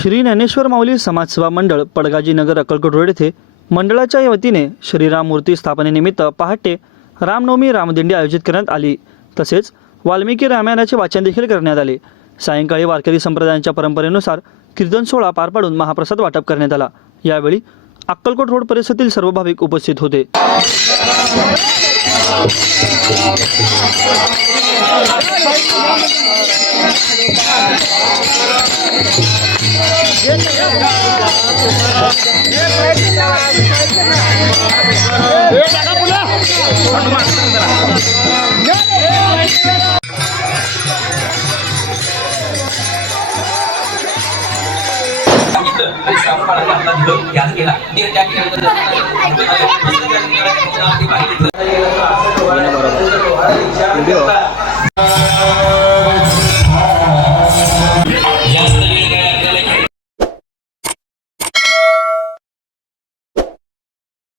श्री ज्ञानेश्वर माऊली समाजसेवा मंडळ पडगाजी नगर अक्कलकोट रोड येथे मंडळाच्या वतीने श्रीराम मूर्ती स्थापनेनिमित्त पहाटे रामनवमी रामदिंडी आयोजित करण्यात आली। तसेच वाल्मिकी रामायणाचे वाचन देखील करण्यात आले। सायंकाळी वारकरी संप्रदायांच्या परंपरेनुसार कीर्तन सोहळा पार पाडून महाप्रसाद वाटप करण्यात आला। यावेळी अक्कलकोट रोड परिसरातील सर्व भाविक उपस्थित होते। केला